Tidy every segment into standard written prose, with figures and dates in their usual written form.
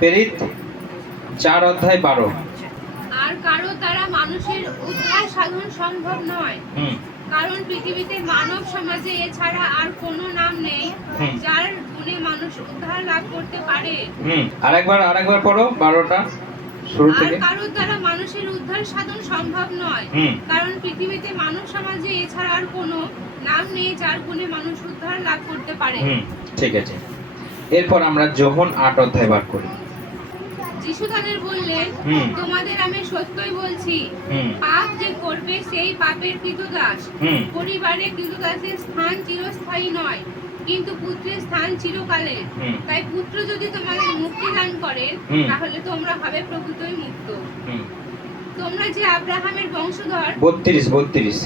প্রেরিত 4:12। আর কারো দ্বারা মানুষের উদ্ধার সাধন সম্ভব নয়, কারণ পৃথিবীতে মানব সমাজে এছাড়া আর কোনো নাম নেই যার গুণে মানুষ উদ্ধার লাভ করতে পারে। আরেকবার পড়ো 12টা শুরু আর থেকে। কারো দ্বারা মানুষের উদ্ধার সাধন সম্ভব নয়, কারণ পৃথিবীতে মানব সমাজে এছাড়া আর কোনো নাম নেই যার গুণে মানুষ উদ্ধার লাভ করতে পারে। ঠিক আছে, এরপর আমরা যোহন 8 বার করি। যিশু তাদের বললেন, তোমাদের আমি সত্যই বলছি, পাপ যে করবে সেই পাপের কৃতদাস। পরিবারে কৃতদাসের স্থান চিরস্থায়ী নয়, কিন্তু পুত্রের স্থান চিরকালের। তাই পুত্র যদি তোমাদের মুক্তি দান করেন, তাহলে তোমরা হবে প্রকৃতই মুক্ত। তোমরা যে আব্রাহামের বংশধর। 32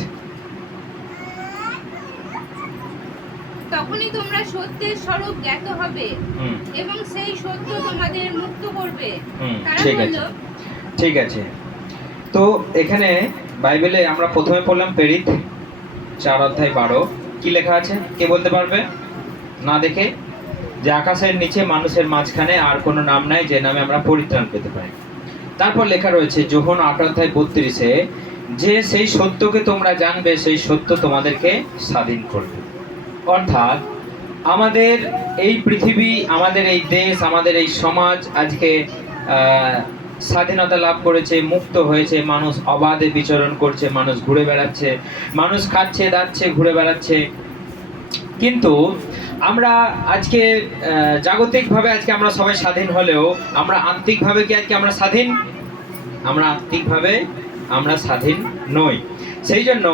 তখনই তোমরা সত্যের স্বরূপ জ্ঞাত হবে এবং সেই সত্য তোমাদের মুক্ত করবে। তারা বলল, ঠিক আছে। তো এখানে বাইবেলে আমরা প্রথমে পড়লাম প্রেরিত 4:12। কি লেখা আছে কে বলতে পারবে না দেখে? যে আকাশের নিচে মানুষের মাঝখানে আর কোনো নাম নাই যে নামে আমরা পরিত্রাণ পেতে পারি। তারপর লেখা রয়েছে যোহন 8:32-এ, যে সেই সত্যকে তোমরা জানবে সেই সত্য তোমাদেরকে স্বাধীন করবে। অর্থাৎ আমাদের এই পৃথিবী, আমাদের এই দেশ, আমাদের এই সমাজ আজকে স্বাধীনতা লাভ করেছে, মুক্ত হয়েছে, মানুষ অবাধে বিচরণ করছে, মানুষ ঘুরে বেড়াচ্ছে, মানুষ খাচ্ছে দাচ্ছে ঘুরে বেড়াচ্ছে। কিন্তু আমরা আজকে জাগতিকভাবে আজকে আমরা সবাই স্বাধীন হলেও আমরা আত্মিকভাবে কি আজকে আমরা স্বাধীন? আমরা আত্মিকভাবে আমরা স্বাধীন নই। সেই জন্য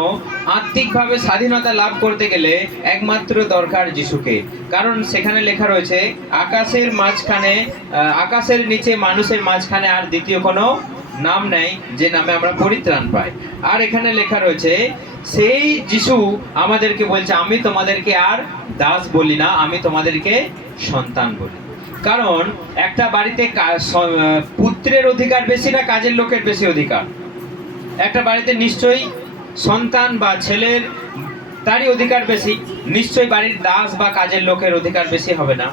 আত্মিকভাবে স্বাধীনতা লাভ করতে গেলে একমাত্র দরকার যিশুকে। কারণ সেখানে লেখা রয়েছে আকাশের মাঝখানে, আকাশের নিচে মানুষের মাঝখানে আর দ্বিতীয় কোনো নাম নেই যে নামে আমরা পরিত্রাণ পাই। আর এখানে লেখা রয়েছে সেই যিশু আমাদেরকে বলছে, আমি তোমাদেরকে আর দাস বলি না, আমি তোমাদেরকে সন্তান বলি। কারণ একটা বাড়িতে পুত্রের অধিকার বেশি না কাজের লোকের বেশি অধিকার? একটা বাড়িতে নিশ্চয়ই সন্তান বা ছেলের তারই অধিকার বেশি, নিশ্চয়ই বাড়ির দাস বা কাজের লোকের অধিকার বেশি হবে না।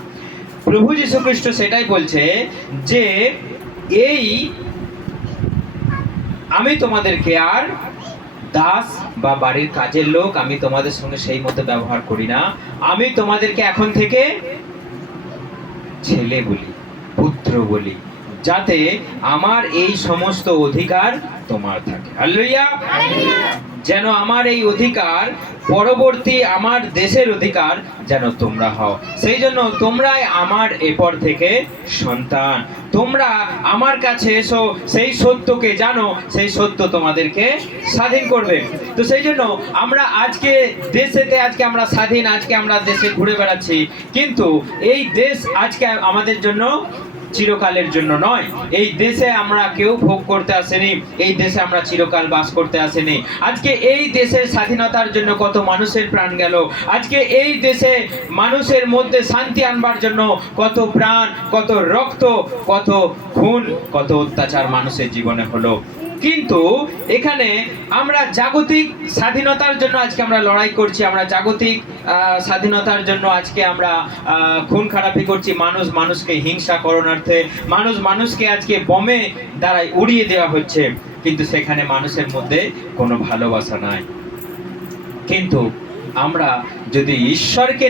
প্রভু যীশু খ্রিস্ট সেটাই বলছে যে এই আমি তোমাদেরকে আর দাস বা বাড়ির কাজের লোক আমি তোমাদের সঙ্গে সেই মতো ব্যবহার করি না, আমি তোমাদেরকে এখন থেকে ছেলে বলি, পুত্র বলি, যাতে আমার এই সমস্ত অধিকার তোমার থাকে। হালেলুয়া! যেন আমার এই অধিকার পরবর্তী আমার দেশের অধিকার যেন তোমরা হও। সেই জন্য তোমরাই আমার এরপর থেকে সন্তান, তোমরা আমার কাছে এসো, সেই সত্যকে জানো, সেই সত্য তোমাদেরকে স্বাধীন করবে। তো সেই জন্য আমরা আজকে দেশেতে আজকে আমরা স্বাধীন, আজকে আমরা দেশে ঘুরে বেড়াচ্ছি, কিন্তু এই দেশ আজকে আমাদের জন্য চিরকালের জন্য নয়। এই দেশে আমরা কেউ ভোগ করতে আসেনি, এই দেশে আমরা চিরকাল বাস করতে আসেনি। আজকে এই দেশের স্বাধীনতার জন্য কত মানুষের প্রাণ গেল, আজকে এই দেশে মানুষের মধ্যে শান্তি আনবার জন্য কত প্রাণ, কত রক্ত, কত খুন, কত অত্যাচার মানুষের জীবনে হলো। কিন্তু এখানে আমরা জাগতিক স্বাধীনতার জন্য আজকে আমরা লড়াই করছি, আমরা জাগতিক স্বাধীনতার জন্য আজকে আমরা খুন খারাপি করছি, মানুষ মানুষকে হিংসা করণার্থে মানুষ মানুষকে আজকে বোমে দ্বারাই উড়িয়ে দেওয়া হচ্ছে, কিন্তু সেখানে মানুষের মধ্যে কোনো ভালোবাসা নাই। কিন্তু আমরা যদি ঈশ্বরকে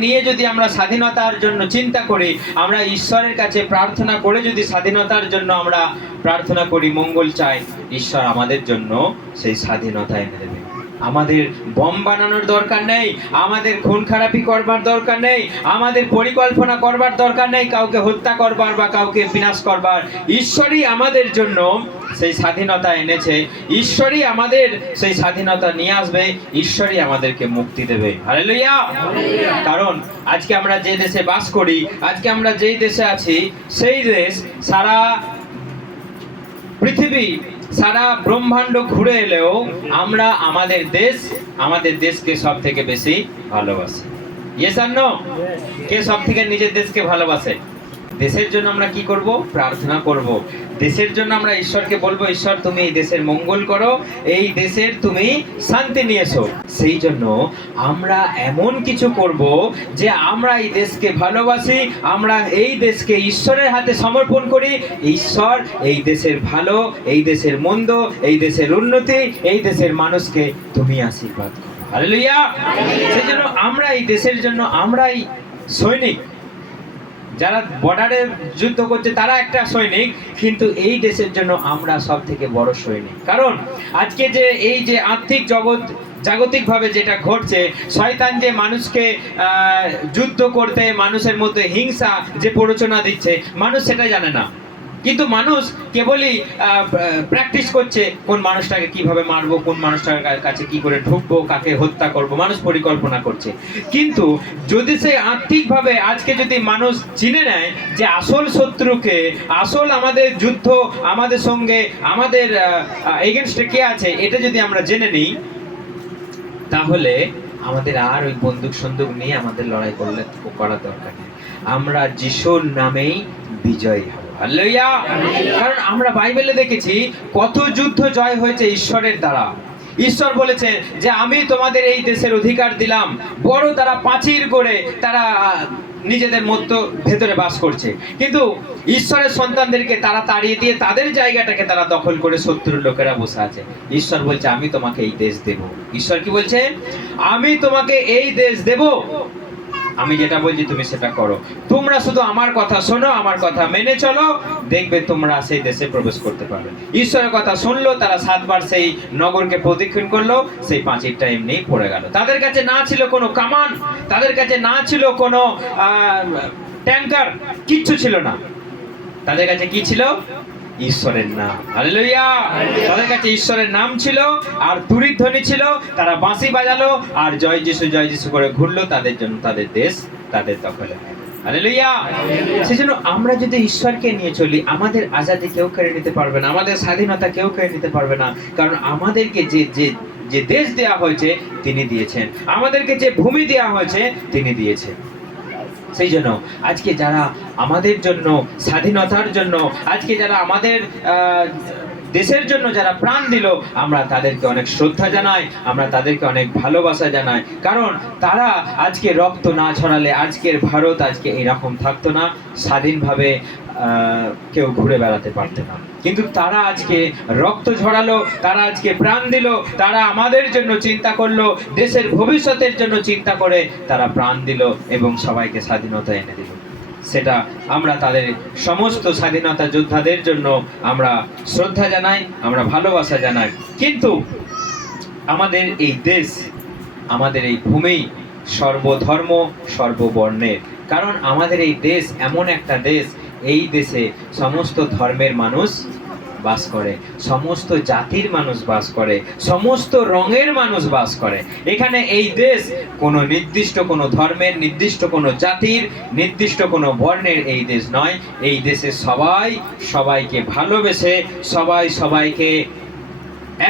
নিয়ে যদি আমরা স্বাধীনতার জন্য চিন্তা করি, আমরা ঈশ্বরের কাছে প্রার্থনা করে যদি স্বাধীনতার জন্য আমরা প্রার্থনা করি, মঙ্গল চাই, ঈশ্বর আমাদের জন্য সেই স্বাধীনতা এনে দেবে। আমাদের বম বানানোর দরকার নেই, আমাদের খুন খারাপি করবার দরকার নেই, আমাদের পরিকল্পনা করবার দরকার নেই কাউকে হত্যা করবার বা কাউকে বিনাশ করবার। ঈশ্বরই আমাদের জন্য সেই স্বাধীনতা এনেছে, ঈশ্বরই আমাদের সেই স্বাধীনতা নিয়ে আসবে, ঈশ্বরই আমাদেরকে মুক্তি দেবে। হালেলুয়া! কারণ আজকে আমরা যে দেশে বাস করি, আজকে আমরা যেই দেশে আছি, সেই দেশ সারা পৃথিবী, সারা ব্রহ্মাণ্ড ঘুরে এলেও আমরা আমাদের দেশকে সব থেকে বেশি ভালোবাসি। ইয়েস আর নো? কে সব থেকে নিজের দেশকে ভালোবাসে? দেশের জন্য আমরা কি করব? প্রার্থনা করব। দেশের জন্য আমরা ঈশ্বরকে বলবো, ঈশ্বর তুমি এই দেশের মঙ্গল করো, এই দেশের তুমি শান্তি নিয়ে এসো। সেই জন্য আমরা এমন কিছু করব যে আমরা এই দেশকে ভালোবাসি, আমরা এই দেশকে ঈশ্বরের হাতে সমর্পণ করি। ঈশ্বর এই দেশের ভালো, এই দেশের মন্দ, এই দেশের উন্নতি, এই দেশের মানুষকে তুমি আশীর্বাদ করো। হালেলুয়া। সেই জন্য আমরা এই দেশের জন্য, আমরাই সৈনিক। যারা বর্ডারে যুদ্ধ করছে তারা একটা সৈনিক, কিন্তু এই দেশের জন্য আমরা সব থেকে বড় সৈনিক। কারণ আজকে যে এই যে আর্থিক জগৎ জাগতিকভাবে যেটা ঘটছে, শয়তান যে মানুষকে যুদ্ধ করতে, মানুষের মধ্যে হিংসা যে প্ররোচনা দিচ্ছে, মানুষ সেটা জানে না। কিন্তু মানুষ কেবলই প্র্যাকটিস করছে কোন মানুষটাকে কিভাবে মারবো, কোন মানুষটার কাছে কি করে ঢুকবো, কাকে হত্যা করব, মানুষ পরিকল্পনা করছে। কিন্তু যদি সে আর্থিকভাবে আজকে যদি মানুষ চিনে নেয় যে আসল শত্রুকে, আসল আমাদের যুদ্ধ আমাদের সঙ্গে, আমাদের এগেনস্টে কে আছে, এটা যদি আমরা জেনে নিই, তাহলে আমাদের আর ওই বন্দুক সন্দুক নিয়ে আমাদের লড়াই করার দরকার নেই। আমরা যিশুর নামেই বিজয়ী হব। হালেলুয়া। কারণ আমরা বাইবেলে দেখেছি কত যুদ্ধ জয় হয়েছে ঈশ্বরের দ্বারা। ঈশ্বর বলেছেন যে আমি তোমাদের এই দেশের অধিকার দিলাম। বড় তারা প্রাচীর করে তারা নিজেদের মধ্য ভেতরে বাস করছে, কিন্তু ঈশ্বরের সন্তানদেরকে তারা তাড়িয়ে দিয়ে তাদের জায়গাটাকে তারা দখল করে শত্রুর লোকেরা বসে আছে। ঈশ্বর বলছে আমি তোমাকে এই দেশ দেব। ঈশ্বর কি বলছে? আমি তোমাকে এই দেশ দেব, আমি যেটা বলছি তুমি সেটা করো। তোমরা শুধু আমার কথা শোনো, আমার কথা মেনে চলো, দেখবে তোমরা সেই দেশে প্রবেশ করতে পারবে। ঈশ্বরের কথা শুনলো, তারা 7 বার সেই নগরকে প্রদক্ষিণ করলো, সেই প্রাচীরটা এমনি পড়ে গেল। তাদের কাছে না ছিল কোনো কামান, তাদের কাছে না ছিল কোনো ট্যাঙ্কার, কিচ্ছু ছিল না। তাদের কাছে কি ছিল? ঈশ্বরের নাম। হালেলুয়া। তাদের কাছে ঈশ্বরের নাম ছিল, আর তুরির ধ্বনি ছিল। তারা বাঁশি বাজালো আর জয় যিশু করে ঘুরলো, তাদের জন্য তাদের দেশ তাদের দখলে। হালেলুয়া। সেজন্য আমরা যদি ঈশ্বরকে নিয়ে চলি, আমাদের আজাদি কেউ কেড়ে নিতে পারবে না, আমাদের স্বাধীনতা কেউ কেড়ে নিতে পারবে না। কারণ আমাদেরকে যে দেশ দেয়া হয়েছে তিনি দিয়েছেন, আমাদেরকে যে ভূমি দেয়া হয়েছে তিনি দিয়েছেন। সেই জন্য আজকে যারা আমাদের জন্য, স্বাধীনতার জন্য, আজকে যারা আমাদের দেশের জন্য যারা প্রাণ দিল, আমরা তাদেরকে অনেক শ্রদ্ধা জানাই, আমরা তাদেরকে অনেক ভালোবাসা জানাই। কারণ তারা আজকে রক্ত না ছড়ালে আজকের ভারত আজকে এরকম থাকতো না, স্বাধীনভাবে কেউ ঘুরে বেড়াতে পারতো না। কিন্তু তারা আজকে রক্ত ঝরালো, তারা আজকে প্রাণ দিল, তারা আমাদের জন্য চিন্তা করলো, দেশের ভবিষ্যতের জন্য চিন্তা করে তারা প্রাণ দিল এবং সবাইকে স্বাধীনতা এনে দিল। সেটা আমরা তাদের সমস্ত স্বাধীনতা যোদ্ধাদের জন্য আমরা শ্রদ্ধা জানাই, আমরা ভালোবাসা জানাই। কিন্তু আমাদের এই দেশ, আমাদের এই ভূমি সর্বধর্ম সর্ববর্ণের। কারণ আমাদের এই দেশ এমন একটা দেশ, এই দেশে সমস্ত ধর্মের মানুষ বাস করে, সমস্ত জাতির মানুষ বাস করে, সমস্ত রঙের মানুষ বাস করে। এখানে এই দেশ কোনো নির্দিষ্ট কোনো ধর্মের, নির্দিষ্ট কোনো জাতির, নির্দিষ্ট কোনো বর্ণের এই দেশ নয়। এই দেশে সবাই সবাইকে ভালোবেসে, সবাই সবাইকে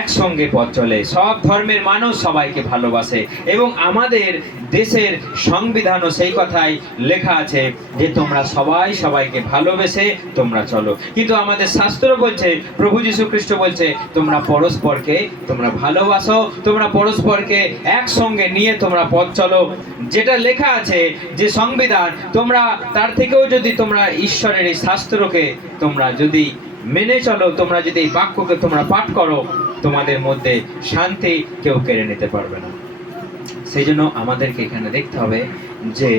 একসঙ্গে পথ চলে, সব ধর্মের মানুষ সবাইকে ভালোবাসে। এবং আমাদের দেশের সংবিধানও সেই কথাই লেখা আছে যে তোমরা সবাই সবাইকে ভালোবেসে তোমরা চলো। কিন্তু আমাদের শাস্ত্র বলছে, প্রভু যীশু খ্রিস্ট বলছে, তোমরা পরস্পরকে তোমরা ভালোবাসো, তোমরা পরস্পরকে একসঙ্গে নিয়ে তোমরা পথ চলো। যেটা লেখা আছে যে সংবিধান, তোমরা তার থেকেও যদি তোমরা ঈশ্বরের এই শাস্ত্রকে তোমরা যদি মেনে চলো, তোমরা যদি এই বাক্যকে তোমরা পাঠ করো, তোমাদের মধ্যে শান্তি কেউ কেড়ে নিতে পারবে না। সেই জন্য আমাদেরকে এখানে দেখতে হবে যে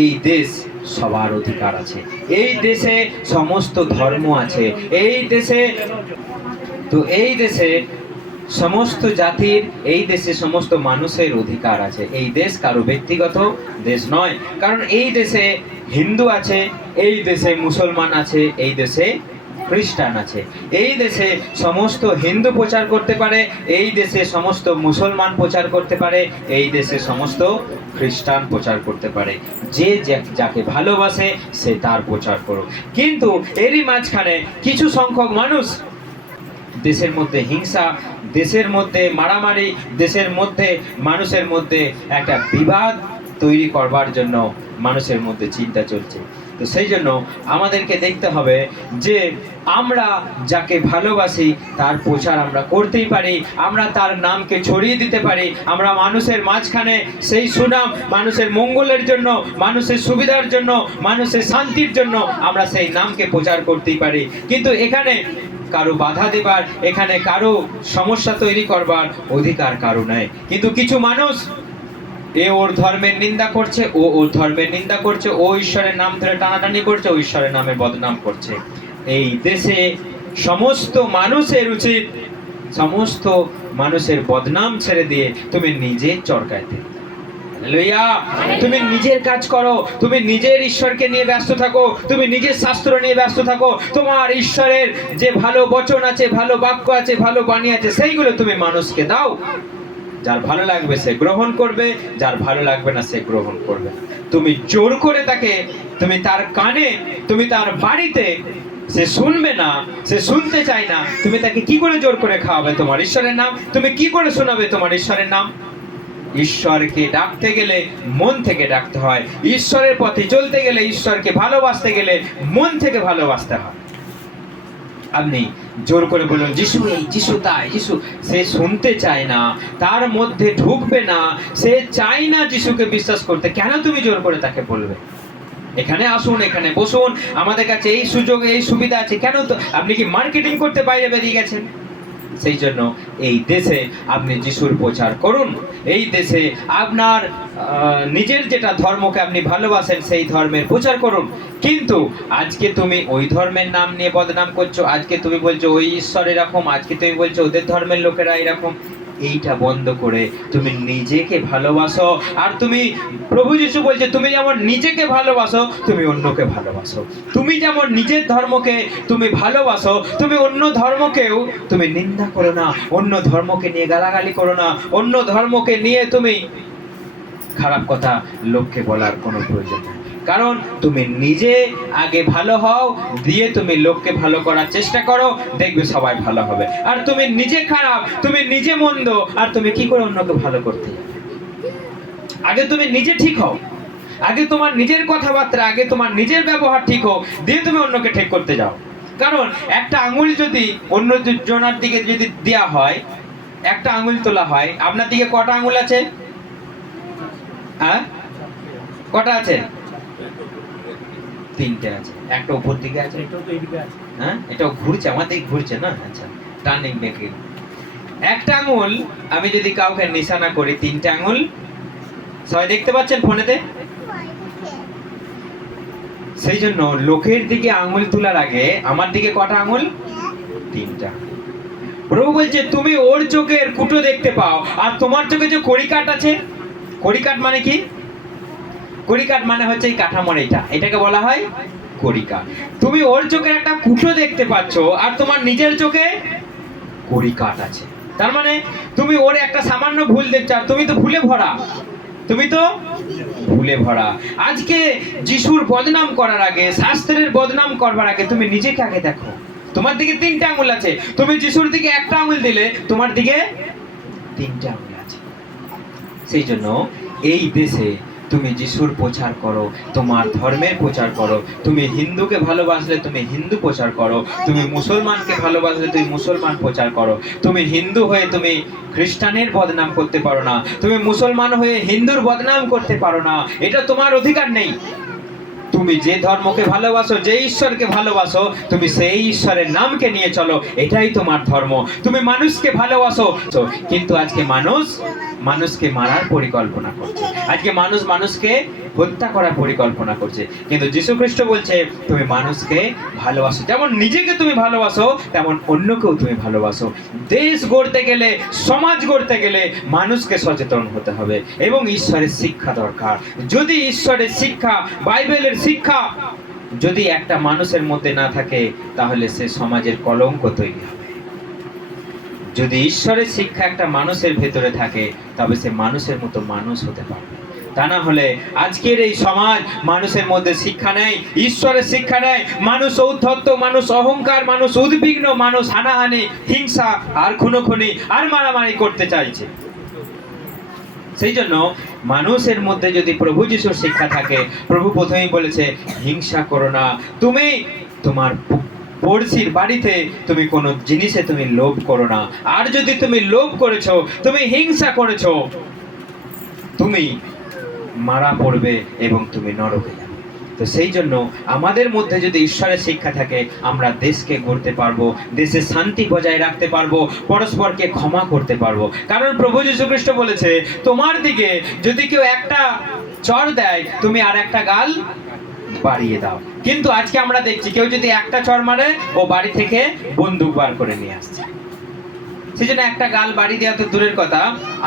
এই দেশ সবার অধিকার আছে, এই দেশে সমস্ত ধর্ম আছে, এই দেশে এই দেশে সমস্ত জাতির, এই দেশে সমস্ত মানুষের অধিকার আছে। এই দেশ কারো ব্যক্তিগত দেশ নয়। কারণ এই দেশে হিন্দু আছে, এই দেশে মুসলমান আছে, এই দেশে খ্রিস্টান আছে। এই দেশে সমস্ত হিন্দু প্রচার করতে পারে, এই দেশে সমস্ত মুসলমান প্রচার করতে পারে, এই দেশে সমস্ত খ্রিস্টান প্রচার করতে পারে। যে যাকে ভালোবাসে সে তার প্রচার করুক। কিন্তু এরই মাঝখানে কিছু সংখ্যক মানুষ দেশের মধ্যে হিংসা, দেশের মধ্যে মারামারি, দেশের মধ্যে মানুষের মধ্যে একটা বিবাদ তৈরি করবার জন্য মানুষের মধ্যে চিন্তা চলছে। তো সেই জন্য আমাদেরকে দেখতে হবে যে আমরা যাকে ভালোবাসি তার প্রচার আমরা করতেই পারি, আমরা তার নামকে ছড়িয়ে দিতে পারি, আমরা মানুষের মাঝখানে সেই সুনাম, মানুষের মঙ্গলের জন্য, মানুষের সুবিধার জন্য, মানুষের শান্তির জন্য আমরা সেই নামকে প্রচার করতেই পারি। কিন্তু এখানে কারো বাধা দেবার, এখানে কারো সমস্যা তৈরি করবার অধিকার কারো নেই। কিন্তু কিছু মানুষ এ ওর ধর্মের নিন্দা করছে, ও ওর ধর্মের নিন্দা করছে, ও ঈশ্বরের নাম ধরে টানাটানি করছে, ও ঈশ্বরের নামে বদনাম করছে। এই দেশে সমস্ত মানুষের উচিত সমস্ত মানুষের বদনাম ছেড়ে দিয়ে তুমি নিজে চরকাইতে, হালেলুয়া, তুমি নিজের কাজ করো, তুমি নিজের ঈশ্বরকে নিয়ে ব্যস্ত থাকো, তুমি নিজের শাস্ত্র নিয়ে ব্যস্ত থাকো, তোমার ঈশ্বরের যে ভালো বচন আছে, ভালো বাক্য আছে, ভালো বাণী আছে, সেইগুলো তুমি মানুষকে দাও। যার ভালো লাগবে সে গ্রহণ করবে, যার ভালো লাগবে না সে গ্রহণ করবে না। তুমি জোর করে তাকে, তুমি তার কানে, তুমি তার বাড়িতে, সে শুনবে না, সে শুনতে চায় না, তুমি তাকে কি করে জোর করে খাওয়াবে তোমার ঈশ্বরের নাম? তুমি কি করে শোনাবে তোমার ঈশ্বরের নাম? ঈশ্বরকে ডাকতে গেলে মন থেকে ডাকতে হয়, ঈশ্বরের পথে চলতে গেলে, ঈশ্বরকে ভালোবাসতে গেলে মন থেকে ভালোবাসতে হয়। আপনি জোর করে বলুন যিশু এই, যিশু তাই, যিশু, সে শুনতে চায় না, তার মধ্যে ঢুকবে না, সে চায় না যিশুকে বিশ্বাস করতে, কেন তুমি জোর করে তাকে বলবে এখানে আসুন, এখানে বসুন, আমাদের কাছে এই সুযোগ, এই সুবিধা আছে? কেন? তো আপনি কি মার্কেটিং করতে বাইরে বেরিয়ে গেছেন? সেই জন্য এই দেশে আপনি যিশুর প্রচার করুন। এই দেশে আপনার নিজের যেটা ধর্মকে আপনি ভালোবাসেন সেই ধর্মের প্রচার করুন। কিন্তু আজকে তুমি ওই ধর্মের নাম নিয়ে বদনাম করছো, আজকে তুমি বলছো ওই ঈশ্বর এরকম, আজকে তুমি বলছো ওদের ধর্মের লোকেরা এরকম। এইটা বন্ধ করে তুমি নিজেকে ভালোবাসো। আর তুমি, প্রভু যিশু বলছে তুমি যেমন নিজেকে ভালোবাসো তুমি অন্যকে ভালোবাসো। তুমি যেমন নিজের ধর্মকে তুমি ভালোবাসো, তুমি অন্য ধর্মকেও তুমি নিন্দা করো না, অন্য ধর্মকে নিয়ে গালাগালি করো না, অন্য ধর্মকে নিয়ে তুমি খারাপ কথা লোককে বলার কোনো প্রয়োজন নেই। কারণ তুমি নিজে আগে ভালো হও, দিয়ে তুমি লোককে ভালো করার চেষ্টা করো, দেখবে সবাই ভালো হবে। আর তুমি নিজে খারাপ, তুমি নিজে মন্দ, আর তুমি কি করে অন্যকে ভালো করতে যাবে? আগে তুমি নিজে ঠিক হও, আগে তোমার নিজের কথাবার্তা, আগে তোমার নিজের ব্যবহার ঠিক হোক, দিয়ে তুমি অন্যকে ঠিক করতে যাও। কারণ একটা আঙুল যদি অন্য জনের দিকে যদি দেয়া হয়, একটা আঙুল তোলা হয়, আপনার দিকে কটা আঙুল আছে? হ্যাঁ, কটা আছে? তিনটে আছে। একটা উপর দিকে আছে, হ্যাঁ, এটাও ঘুরছে, আমার দিকে ঘুরছে না? আচ্ছা, টার্নিং ব্যাকে একটা আঙুল আমি যদি কাউকে নিশানা করি, তিনটে আঙুল সবাই দেখতে পাচ্ছেন ফোনেতে? সেই জন্য লোকের দিকে আঙুল তোলার আগে আমার দিকে কটা আঙুল? তিনটা। প্রভু বলছে তুমি ওর চোখের কুটো দেখতে পাও, আর তোমার চোখে যে কড়িকাঠ আছে, কড়িকাঠ মানে কি? কড়িকাঠ মানে হচ্ছে এই কাঠামোর, এটাকে বলা হয় কড়িকাঠ। তুমি ওর চোখের একটা কুটো দেখতে পাচ্ছ, আর তোমার নিজের চোখে কড়িকাঠ আছে। তার মানে তুমি ওর একটা সামান্য ভুল দেখছো, আর তুমি তো ভুলে ভরা, তুমি তো ভুলে ভরা। আজকে যিশুর বদনাম করার আগে, শাস্ত্রের বদনাম করবার আগে তুমি নিজেকে আগে দেখো। তোমার দিকে তিনটা আঙুল আছে, তুমি যিশুর দিকে একটা আঙুল দিলে তোমার দিকে তিনটা আঙুল আছে। সেই জন্য এই দেশে তুমি যিশুর প্রচার করো, তোমার ধর্মের প্রচার করো। তুমি হিন্দুকে ভালোবাসলে তুমি হিন্দু প্রচার করো, তুমি মুসলমানকে ভালোবাসলে তুমি মুসলমান প্রচার করো। তুমি হিন্দু হয়ে তুমি খ্রিস্টানের বদনাম করতে পারো না, তুমি মুসলমান হয়ে হিন্দুর বদনাম করতে পারো না, এটা তোমার অধিকার নেই। তুমি যে ধর্মকে ভালোবাসো, যে ঈশ্বরকে ভালোবাসো, তুমি সেই ঈশ্বরের নামকে নিয়ে চলো, এটাই তোমার ধর্ম। তুমি মানুষকে ভালোবাসো, কিন্তু আজকে মানুষ মানুষকে মারার পরিকল্পনা করছে, আজকে মানুষ মানুষকে হত্যা করার পরিকল্পনা করছে। কিন্তু যীশু খ্রিস্ট বলছে তুমি মানুষকে ভালোবাসো, যেমন নিজেকে তুমি ভালোবাসো তেমন অন্যকেও তুমি ভালোবাসো। দেশ গড়তে গেলে, সমাজ গড়তে গেলে মানুষকে সচেতন হতে হবে এবং ঈশ্বরের শিক্ষা দরকার। যদি ঈশ্বরের শিক্ষা, বাইবেলের শিক্ষা যদি একটা মানুষের মধ্যে না থাকে, তাহলে সে সমাজের কলঙ্ক তৈরি হবে। যদি ঈশ্বরের শিক্ষা একটা মানুষের ভেতরে থাকে, তবে সে মানুষের মতো মানুষ হতে পারবে। তা না হলে আজকের এই সমাজ, মানুষের মধ্যে শিক্ষা নেই, ঈশ্বরের শিক্ষা নেই, মানুষ ঔদ্ধত্য, মানুষ অহংকার, মানুষ উদ্বিগ্ন, মানুষ হানাহানি, হিংসা আর খুনোখুনি আর মারামারি করতে চাইছে। সেই জন্য মানুষের মধ্যে যদি প্রভু যিশুর শিক্ষা থাকে, প্রভু প্রথমেই বলেছে হিংসা করো না। তুমি তোমার পড়শির বাড়িতে তুমি কোনো জিনিসে তুমি লোভ করো না। আর যদি তুমি লোভ করেছো, তুমি হিংসা করেছো, তুমি মারা পড়বে এবং তুমি নরকে যাবে। তো সেই জন্য আমাদের মধ্যে যদি ঈশ্বরের শিক্ষা থাকে, আমরা দেশকে গড়তে পারবো, দেশে শান্তি বজায় রাখতে পারবো, পরস্পরকে ক্ষমা করতে পারবো। কারণ প্রভু যীশু খ্রিস্ট বলেছে, তোমার দিকে যদি কেউ একটা চর দেয়, তুমি আর একটা গাল বাড়িয়ে দাও। কিন্তু আজকে আমরা দেখছি কেউ যদি একটা চর মারে, ও বাড়ি থেকে বন্দুক বার করে নিয়ে আসছে। সেই জন্য একটা গাল বাড়ি দেওয়া তো দূরের কথা,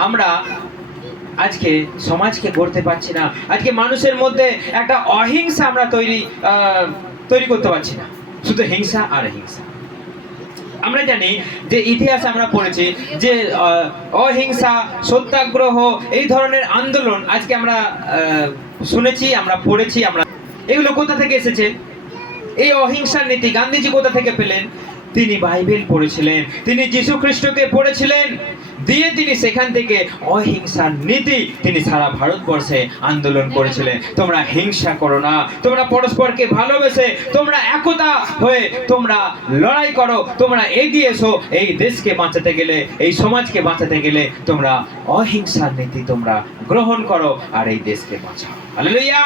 আমরা আজকে সমাজকে গড়তে পারছি না। আজকে মানুষের মধ্যে একটা অহিংসা আমরা তৈরি করতে পারছি না, শুধু হিংসা আর হিংসা। আমরা জানি যে ইতিহাস আমরা পড়েছি যে অহিংসা, সত্যাগ্রহ, এই ধরনের আন্দোলন আজকে আমরা শুনেছি, আমরা পড়েছি। আমরা এগুলো কোথা থেকে এসেছে? এই অহিংসার নীতি গান্ধীজি কোথা থেকে পেলেন? তিনি বাইবেল পড়েছিলেন, তিনি যীশু খ্রিস্টকে পড়েছিলেন, দিয়ে তিনি সেখান থেকে অহিংসার নীতি তিনি সারা ভারতবর্ষে আন্দোলন করেছিলেন। তোমরা হিংসা করো না, তোমরা পরস্পরকে ভালোবেসে তোমরা একতা হয়ে তোমরা লড়াই করো, তোমরা এগিয়ে এসো। এই দেশকে বাঁচাতে গেলে, এই সমাজকে বাঁচাতে গেলে তোমরা অহিংসার নীতি তোমরা গ্রহণ করো আর এই দেশকে বাঁচাও। হালেলুয়া!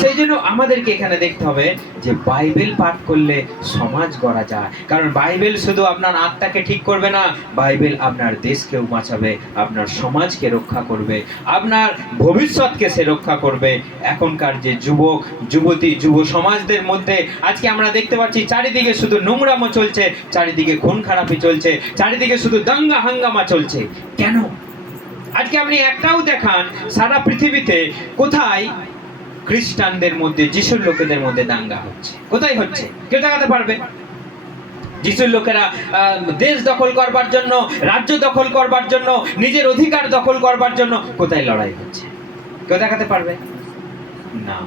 সেই জন্য আমাদেরকে এখানে দেখতে হবে যে বাইবেল পাঠ করলে সমাজ গড়া যায়। কারণ বাইবেল শুধু আপনার আত্মাকে ঠিক করবে না, বাইবেল আপনার দেশকেও বাঁচাবে, আপনার সমাজকে রক্ষা করবে, আপনার ভবিষ্যৎকে সে রক্ষা করবে। এখনকার যে যুবক যুবতী যুব সমাজদের মধ্যে আজকে আমরা দেখতে পাচ্ছি চারিদিকে শুধু নোংরামো চলছে, চারিদিকে খুন খারাপি চলছে, চারিদিকে শুধু দাঙ্গা হাঙ্গামা চলছে। কেন? আজকে আপনি একটাও দেখান সারা পৃথিবীতে কোথায় খ্রিস্টানদের মধ্যে, যিশুর লোকেদের মধ্যে দাঙ্গা হচ্ছে? কোথায় হচ্ছে? কেউ দেখাতে পারবে? যিশুর লোকেরা দেশ দখল করবার জন্য, রাজ্য দখল করবার জন্য, নিজের অধিকার দখল করবার জন্য কোথায় লড়াই হচ্ছে? কেউ দেখাতে পারবে? না।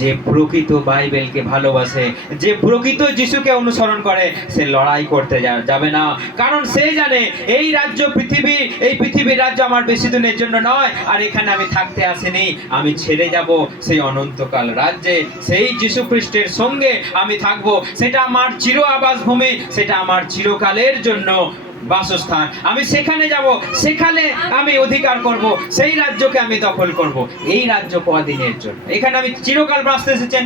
যে প্রকৃত বাইবেলকে ভালোবাসে, যে প্রকৃত যিশুকে অনুসরণ করে, সে লড়াই করতে যাবে না। কারণ সে জানে এই রাজ্য পৃথিবী, এই পৃথিবীর রাজ্য আমার বেশি দিনের জন্য নয়, আর এখানে আমি থাকতে আসিনি, আমি ছেড়ে যাব সেই অনন্তকাল রাজ্যে, সেই যিশু খ্রিস্টের সঙ্গে আমি থাকবো। সেটা আমার চির আবাসভূমি, সেটা আমার চিরকালের জন্য বাসস্থান। আমি সেখানে যাব, সেখানে আমি অধিকার করব, সেই রাজ্যকে আমি দখল করব। এই রাজ্য কদিনের জন্য? এখানে আমি চিরকাল বাঁচতে এসেছেন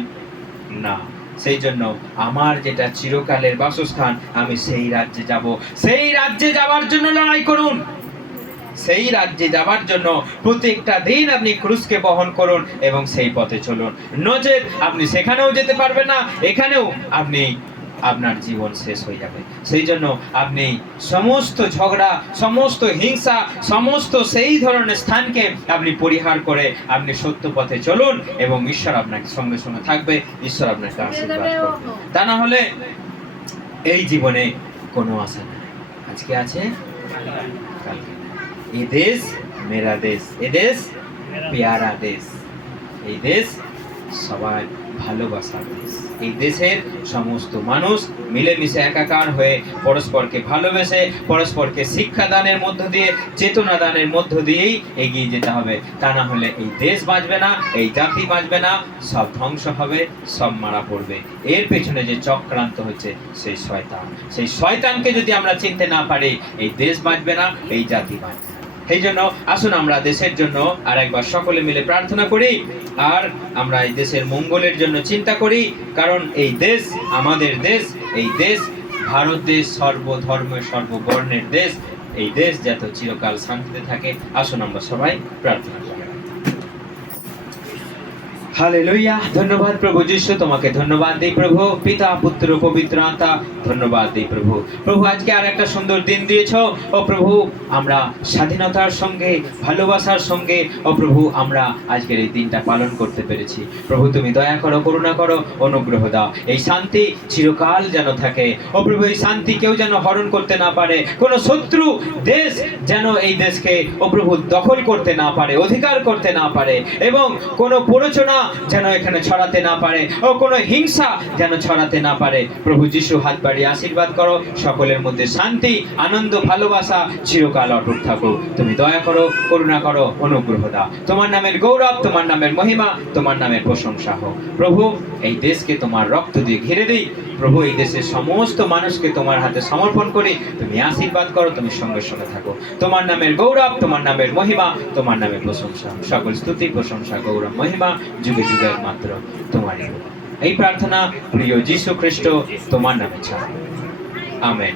না। সেই জন্য আমার যেটা চিরকালের বাসস্থান, আমি সেই রাজ্যে যাব। সেই রাজ্যে যাওয়ার জন্য লড়াই করুন, সেই রাজ্যে যাওয়ার জন্য প্রত্যেকটা দিন আপনি ক্রুশকে বহন করুন এবং সেই পথে চলুন। নচেত আপনি সেখানেও যেতে পারবেন না, এখানেও আপনি আপনার জীবন শেষ হয়ে যাবে। সেই জন্য আপনি সমস্ত ঝগড়া, সমস্ত হিংসা, সমস্ত সেই ধরনের স্থানকে আপনি পরিহার করে আপনি সত্য পথে চলুন এবং ঈশ্বর আপনাকে সঙ্গে সঙ্গে থাকবে, ঈশ্বর আপনাকে আশীর্বাদ করবে। তা না হলে এই জীবনে কোনো আশা নেই। আজকে আছে, কালকে। এই দেশ মেরা দেশ, এ দেশ প্যারা দেশ, এই দেশ সবাই ভালোবাসার দেশ। এই দেশের সমস্ত মানুষ মিলেমিশে একাকার হয়ে পরস্পরকে ভালোবেসে, পরস্পরকে শিক্ষা দানের মধ্য দিয়ে, চেতনা দানের মধ্য দিয়েই এগিয়ে যেতে হবে। তা না হলে এই দেশ বাঁচবে না, এই জাতি বাঁচবে না, সব ধ্বংস হবে, সব মারা পড়বে। এর পেছনে যে চক্রান্ত হচ্ছে সেই শয়তান, সেই শয়তানকে যদি আমরা চিনতে না পারি, এই দেশ বাঁচবে না, এই জাতি বাঁচবে না। সেই জন্য আসুন আমরা দেশের জন্য আর একবার সকলে মিলে প্রার্থনা করি, আর আমরা এই দেশের মঙ্গলের জন্য চিন্তা করি। কারণ এই দেশ আমাদের দেশ, এই দেশ ভারত দেশ, সর্বধর্মের সর্ববর্ণের দেশ। এই দেশ যাতে চিরকাল শান্তিতে থাকে। আসুন আমরা সবাই প্রার্থনা করি। হালেলুয়া! ধন্যবাদ প্রভু যিশু, তোমাকে ধন্যবাদ দিই প্রভু, পিতা পুত্র পবিত্র আত্মা, ধন্যবাদ দিই প্রভু। প্রভু আজকে আর একটা সুন্দর দিন দিয়েছো ও প্রভু, আমরা স্বাধীনতার সঙ্গে, ভালোবাসার সঙ্গে ও প্রভু আমরা আজকের এই দিনটা পালন করতে পেরেছি। প্রভু তুমি দয়া করো, করুণা করো, অনুগ্রহ দাও। এই শান্তি চিরকাল যেন থাকে ও প্রভু, এই শান্তি কেউ যেন হরণ করতে না পারে, কোনো শত্রু দেশ যেন এই দেশকে ও প্রভু দখল করতে না পারে, অধিকার করতে না পারে, এবং কোনো প্ররোচনা যেন এখানে ছড়াতে না পারে, ও কোনো হিংসা যেন ছড়াতে না পারে। প্রভু যিশু হাত বাড়িয়ে আশীর্বাদ করো, সকলের মধ্যে শান্তি, আনন্দ, ভালোবাসা চিরকাল অটুট থাকুক। তুমি দয়া করো, করুণা করো, অনুগ্রহ দাও। তোমার নামের গৌরব, তোমার নামের মহিমা, তোমার নামের প্রশংসা হোক। প্রভু, এই দেশকে তোমার রক্ত দিয়ে ঘিরে দিই। প্রভু, এই দেশের সমস্ত মানুষকে তোমার হাতে সমর্পণ করি। তুমি আশীর্বাদ করো, তুমি সঙ্গে সঙ্গে থাকো। তোমার নামের গৌরব, তোমার নামের মহিমা, তোমার নামের প্রশংসা, সকল স্তুতি, প্রশংসা, গৌরব, মহিমা যুগে যুগে একমাত্র তোমারই হোক। এই প্রার্থনা প্রিয় যীশু খ্রিস্ট তোমার নামে চাই, আমেন।